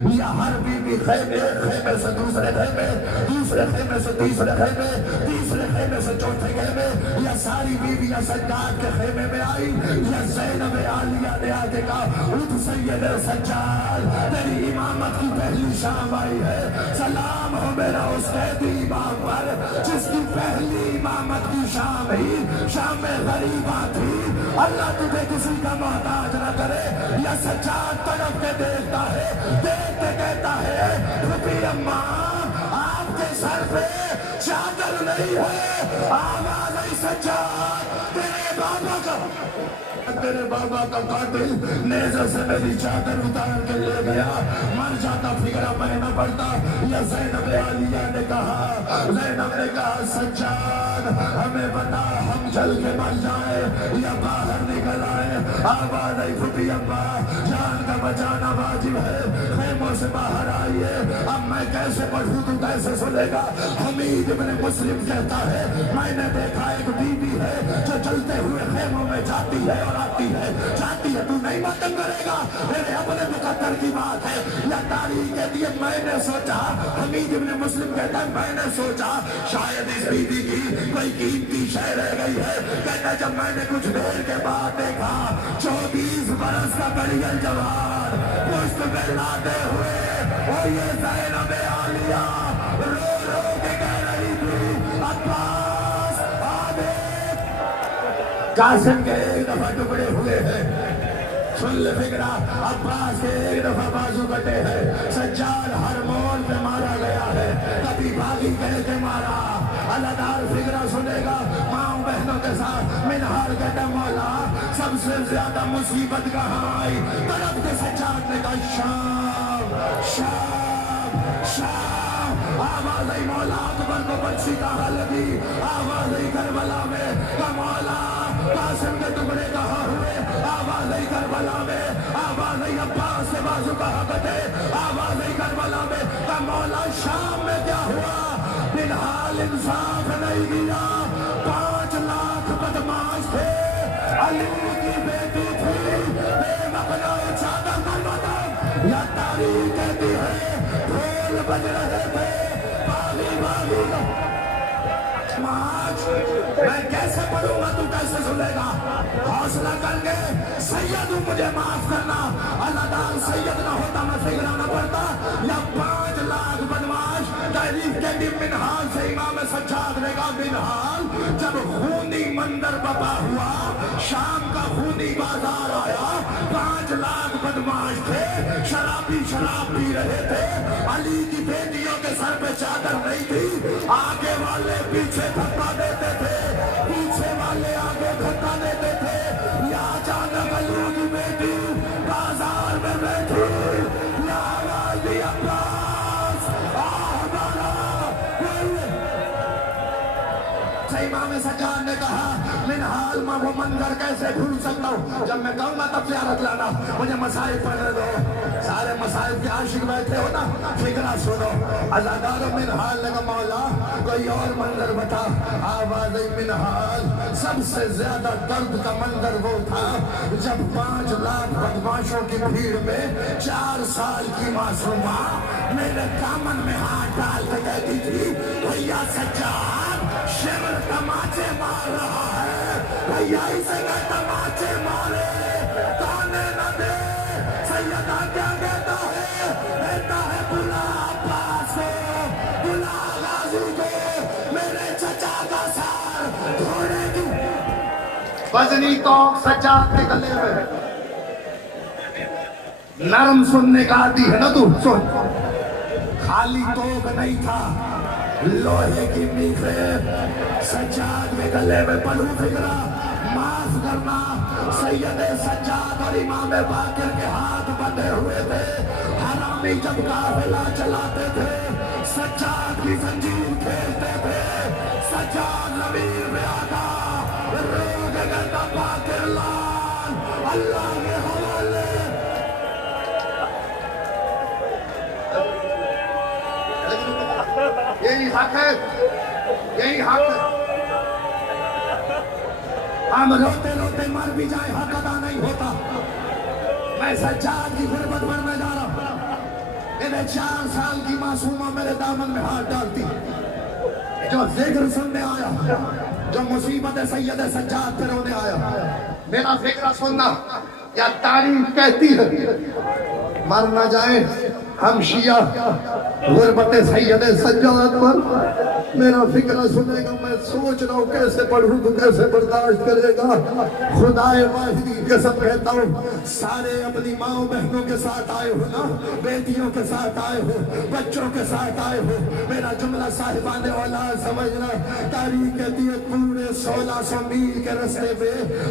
یا ہر بیوی خیمے خیمے سے دوسرے خیمے، دوسرے خیمے سے تیسرے خیمے، تیسرے خیمے سے چوتھے خیمے، یا ساری بیویاں سجاد کے خیمے میں آئی، یا زینب عالیہ نے آگے کہا اٹھ سید سجاد، تیری امامت کی پہلی شام آئی ہے، سلام ہو میرا اس قیدی امام پر جس کی پہلی امامت کی شام ہی شام غریبہ تھی۔ اللہ تجھے کسی کا محتاج نہ کرے۔ یا سجاد طرف کے دیکھتا ہے، دیکھتے کہتا ہے پھوپھی اماں آپ کے سر پہ چادر نہیں ہے، آواز آئی سجاد تیرے بابا کا قاتل نیزے سے میری چادر اتار کے لے گیا، مر جاتا فکرہ میں نہ پڑتا۔ یا زینب عالیہ نے کہا، زینب نے کہا سجاد ہمیں بتا ہم جل کے مر جائیں یا باہر نکل آئے۔ آواز آئی پھوپھی اماں جان کا بچانا واجب ہے، خیموں سے باہر آئیے۔ اب میں کیسے پڑھوں تو کیسے سنے گا؟ حمید ابن مسلم کہتا ہے میں نے دیکھا ایک بی بی ہے جو چلتے ہوئے خیموں میں جاتی ہے اور آتی ہے، جاتی ہے، تو نہیں ماتم کرے گا؟ میرے اپنے مقدر کی بات ہے۔ یا تاریخ کہتی ہے میں نے سوچا، حمید ابن مسلم کہتا ہے میں نے سوچا شاید اس بی بی کی کوئی قیمتی شے رہ گئی ہے۔ کہتا ہے جب میں نے کچھ دیر کے بعد دیکھا 24 برس کا بڑھیل جوان پشت پہ لاتے ہوئے، اور یہ زینب عالیہ رو رو کے کہہ رہی تھی عباس آدھے قاسم کے ایک دفعہ ٹکڑے ہوئے ہیں، سن لے فکرہ عباس کے ایک دفعہ بازو کٹے ہیں، سجاد ہر موڑ پہ مارا گیا ہے، کبھی بھاگی کہہ کے مارا۔ اللہ دار فکرہ سنے گا ماں بہنوں کے ساتھ منہار کہتا مولا سب سے زیادہ مصیبت کہاں آئی؟ طرف کے سجاد نے کہا شام شام شام۔ آواز آئی مولا اکبر کو بچی کہاں لگی؟ آواز آئی کربلا میں کہ مولا قاسم کے ٹکڑے کہاں ہوئے؟ آواز آئی کربلا میں، آواز آئی عباس کے بازو کہاں کٹے؟ آواز آئی کربلا میں کہ مولا شام میں کیا ہوا؟ بنحال انصاف نہیں دیا، 5 لاکھ بدماش تھے، علی کی بیٹی تھی، بے مقنع چادر بربادم۔ یا تاریخ کہتی ہے ڈھول بج رہے تھے، باغی باغی میں کیسے پڑھوں گا تو کیسے سنے گا؟ حوصلہ کر کے سید مجھے معاف کرنا، اللہ دار سید نہ ہوتا میں فکرہ نہ پڑتا۔ یا 5 لاکھ بدماش تحریف کے دن منحال سے امام سجاد نے کہا منحال جب خونی منظر بپا ہوا، شام کا خونی بازار آیا، 5 لاکھ بدماش تھے، شرابی شراب پی رہے تھے، علی کی بیٹیوں کے سر پہ چادر نہیں تھی، آگے والے پیچھے دھکا دیتے تھے، پیچھے والے آگے دھکا دیتے تھے۔ یا اچانک علی کی بیٹی بازار میں بیٹھی، یا آواز دی عباس امام سجاد نے کہا منحال میں وہ منظر کیسے بھول سکتا ہوں؟ جب میں کہوں گا تب زیارت لانا، مجھے مسائل پڑھنے دو، سارے مسائل کے عاشق بیٹھے ہو نا، فکرہ سنو۔ عزادار منحال نے کہا مولا کوئی اور منظر بتا۔ آواز منحال سب سے زیادہ درد کا منظر وہ تھا جب 5 لاکھ بدماشوں کی بھیڑ میں 4 سال کی معصومہ میرے دامن میں ہاتھ ڈال کے کہتی تھی بھیا سجاد شمر تماچے مار رہا ہے، بھیا اسے کہ تماچے مارے تانے نہ دے۔ سیدہ کیا کہتا ہے بلا عباس کو، بلا غازی کو، میرے چچا کا سار گھوڑے کی وزنی توق سجاد کے گلے میں نرم سننے کا عادی ہے نا تو سن، خالی توق نہیں تھا، لوہے کی میخیں سجاد کے گلے میں پڑھوں فکرہ معاف کرنا۔ سید سجاد اور امام باقر کے ہاتھ بندھے ہوئے تھے، حرامی جب قافلہ چلاتے تھے سجاد کی زنجیر کھیلتے تھے، سجاد ضمیر میں آگا رو کے کہتا باقر لال اللہ کے حوالے۔ یہی حق ہے، یہی حق ہے، ہم روتے روتے مر بھی جائیں حق ادا نہیں ہوتا۔ میں سجاد کی غربت میں جا رہا ہوں، میرے 4 سال کی معصومہ میرے دامن میں ہاتھ ڈالتی، جو ذکر سننے آیا، جو مصیبت سید سجاد پہ رونے آیا، میرا فکرہ سننا یا تاریخ کہتی ہے مر نہ جائیں ہم شیعہ غربت سید سجاد پر. میرا فکرہ سنے گا، میں سوچ رہا ہوں کیسے پڑھوں تو کیسے برداشت کرے گا. خدائے واحدی قسم کہتا ہوں، سارے اپنی ماں بہنوں کے ساتھ آئے ہو نا، بیٹیوں کے ساتھ آئے ہو، بچوں کے ساتھ آئے ہو. میرا جملہ صاحبان اولاد سمجھنا، تاریخ کہتی ہے پورے 1600 میل کے رستے پہ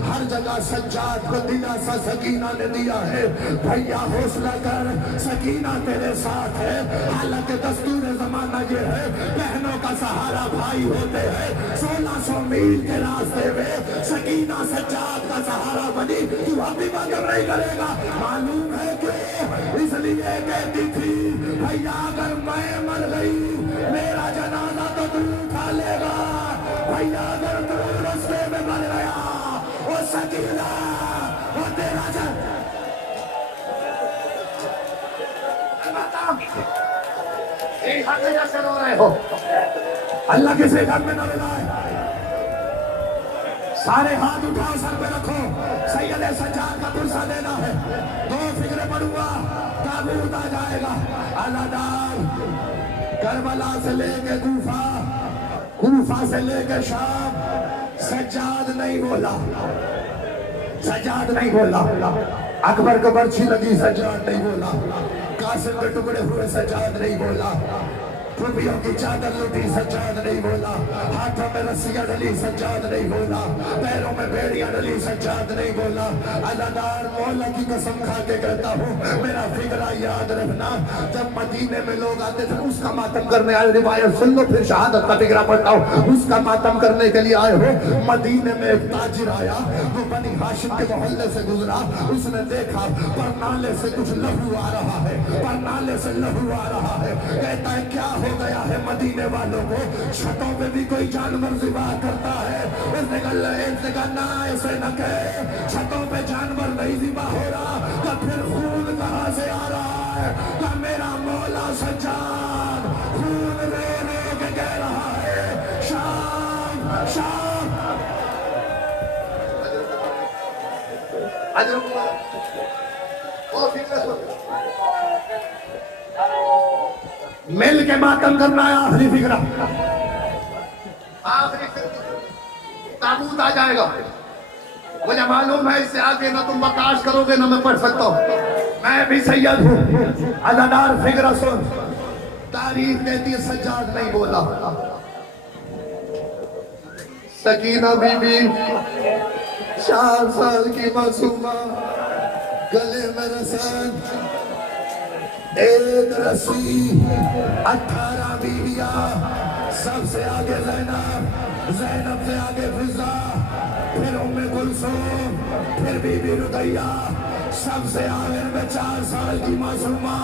ہر جگہ سجاد کو دلاسا سکینہ نے دیا ہے. بھیا حوصلہ کر، سکینہ تیرے ساتھ ہے. حالانکہ دستور زمانہ یہ ہے بہنوں کا سہارا بھائی ہوتے ہیں. 1600 میل کے راستے میں سکینہ سجاد کا سہارا بنی، تو اب بھی مگر نہیں کرے گا. معلوم ہے کہ اس لیے کہتی تھی بھیا اگر میں مر گئی میرا جنازہ تو تو اٹھا لے گا. بھیا اگر تو رستے میں مر گیا وہ سکینہ وہ تیرا جنازہ. ایک حق جیسے رو رہے ہو، اللہ کسی گھر میں نہ ملائے. سارے ہاتھ اٹھاؤ سر پہ رکھو، سید سجاد کا پرسہ دینا ہے. 2 فکرے پڑھوں گا، تابوت آ جائے گا. علادار کربلا سے لے کے کوفہ، کوفہ سے لے کے شام، سجاد نہیں بولا، سجاد نہیں بولا. اکبر کو برچھی لگی، سجاد نہیں بولا. قاسم کے ٹکڑے ہوئے، سجاد نہیں بولا. ٹوپیوں کی چادر لوٹی، سجاد نہیں بولا. ہاتھوں میں رسیاں ڈلی، سجاد نہیں بولا. پیروں میں بیڑیاں ڈلی، سجاد نہیں بولا. علادار مولا کی قسم کھا کے کہتا ہوں، میرا فکرہ یاد رکھنا، جب مدینے میں لوگ آتے تھے اس کا ماتم کرنے آئے. روایت سن لو پھر شہادت کا فکرہ پڑھتا ہوں. اس کا ماتم کرنے کے لیے آئے ہو. مدینے میں ایک تاجر آیا، وہ بنی ہاشم کے محلے سے گزرا. اس نے دیکھا پرنالے سے کچھ لہو آ رہا ہے، پرنالے سے لہو آ رہا ہے. کہتا ہے کیا ہو گیا ہے مدینے والوں کو؟ چھتوں پہ بھی کوئی جانور ذبح کرتا ہے. اس نے کہا نہ ایسے نہ کہے، چھتوں پہ جانور نہیں ذبح ہو رہا. کہ پھر خون کہاں سے آ رہا ہے؟ کہ میرا مولا سجاد خون رے رے کے کہہ رہا ہے شام شام. مل کے ماتم کرنا ہے. آخری فکرہ، آخری فکرہ، تابوت آ جائے گا. مجھے معلوم ہے اس سے آگے نہ تم برداشت کرو گے نہ میں پڑھ سکتا ہوں. میں بھی سید ہوں. علادار فکرہ سن. تاریخ کہتی ہے سجاد نہیں بولا. سکینہ بی بی 4 سال کی معصومہ، گلے میں رسن، ایک رسی، 18 بیویاں، سب سے آگے زینب، زینب سے آگے فضا، پھر ام کلثوم، پھر بی بی رقیہ، سب سے آخر میں 4 سال کی معصومہ.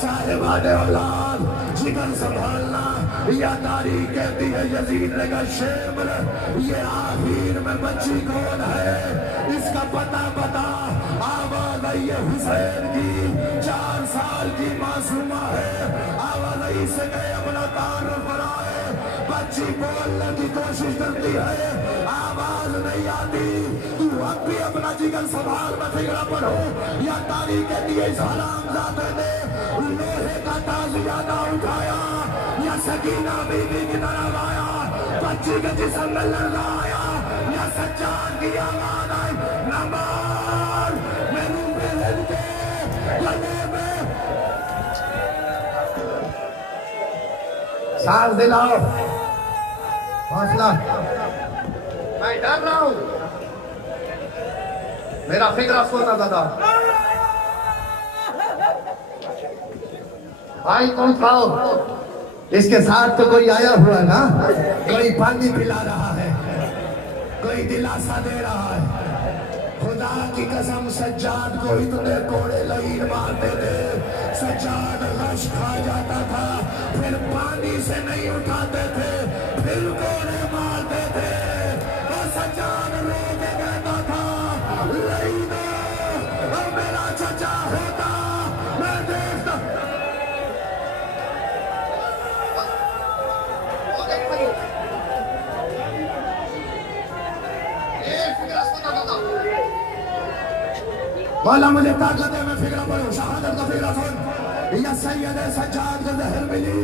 صاحبان اولاد جگر سنبھالنا. یا تاریخ کہتی ہے یزید نے کہا شیبر یہ آخر میں بچی کون ہے؟ اس کا پتہ بتا. آواز آئی ہے حسین کی، 4 سال کی معصومہ ہے. آواز آئی سے گئے اپنا تعارف کرائے. بچی بولنے کی کوشش کرتی ہے، آواز نہیں آتی. تو اب بھی اپنا جگر سنبھال. میں فکرہ پڑھو. یا تاریخ کہتی ہے اس حرام زادے نے لوہے کا تازیہ نہ اٹھایا. یا سکینہ بی بی کی طرف آیا، بچی کے جسم میں لرزہ آیا. یا سجاد کی آواز آئی نہ مار، میں روح ہل کے گلے میں. سانس دلاؤ، حوصلہ. میں ڈر رہا ہوں. میرا فکرہ سونا دادا بھائی کون کھاؤ. اس کے ساتھ تو کوئی آیا ہوا نا، کوئی پانی پلا رہا ہے، کوئی دلاسا دے رہا ہے. خدا کی قسم سجاد کو اتنے کوڑے لعین مارتے تھے، سجاد غش کھا جاتا تھا، پھر پانی سے نہیں اٹھاتے تھے، پھر کوڑے مارتے تھے. اور سجاد رو کے کہتا تھا لعینو، اور میرا چچا ہوتا میں دیکھتا. مولا مجھے طاقت ہے، میں فکرہ پڑھوں، شہادت کا فکرہ سن۔ یا سید سجاد کو زہر ملی،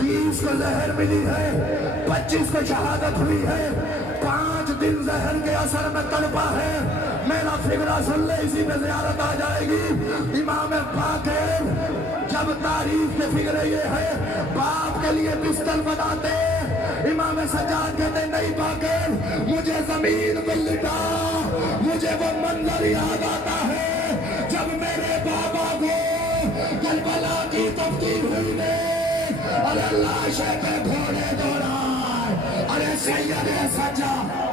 20 کو زہر ملی ہے، 25 کو شہادت ہوئی ہے، 5 دن زہر کے اثر میں تڑپا ہے۔ میرا فکرہ سن لے، اسی میں زیارت آ جائے گی۔ امام باقر جب تاریخ کے فکرے یہ ہے، باپ کے لیے پستل بناتے، امام سجاد کہتے نہیں باقر مجھے زمین پر لٹا، مجھے وہ منظر یاد آتا ہے جب میرے بابا کو کربلا کی تفتیش ہوئی نے، ارے لاشے پہ گھوڑے دوڑائے، ارے سید سجاد۔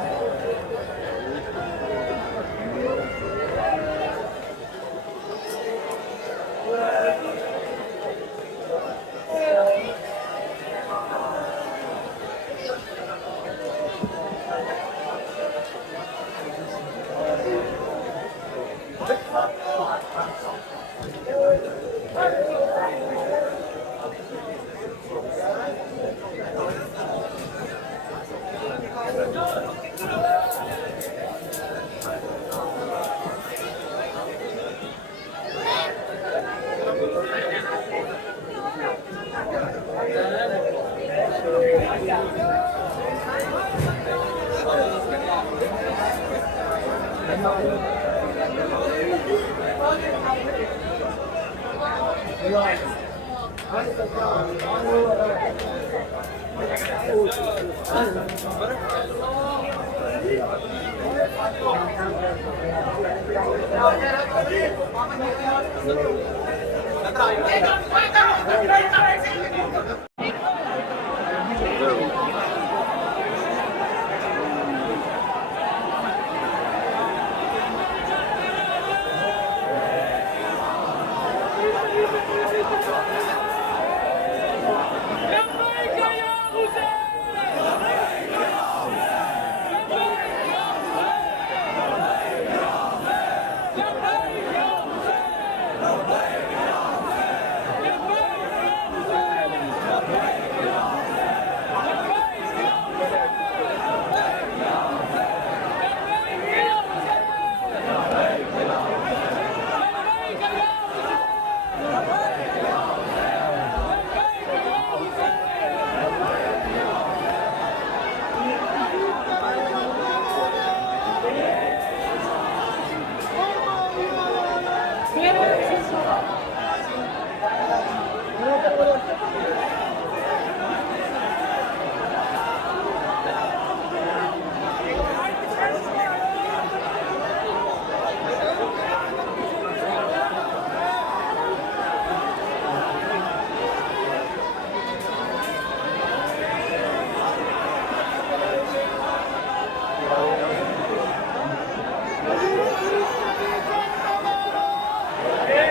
Hey,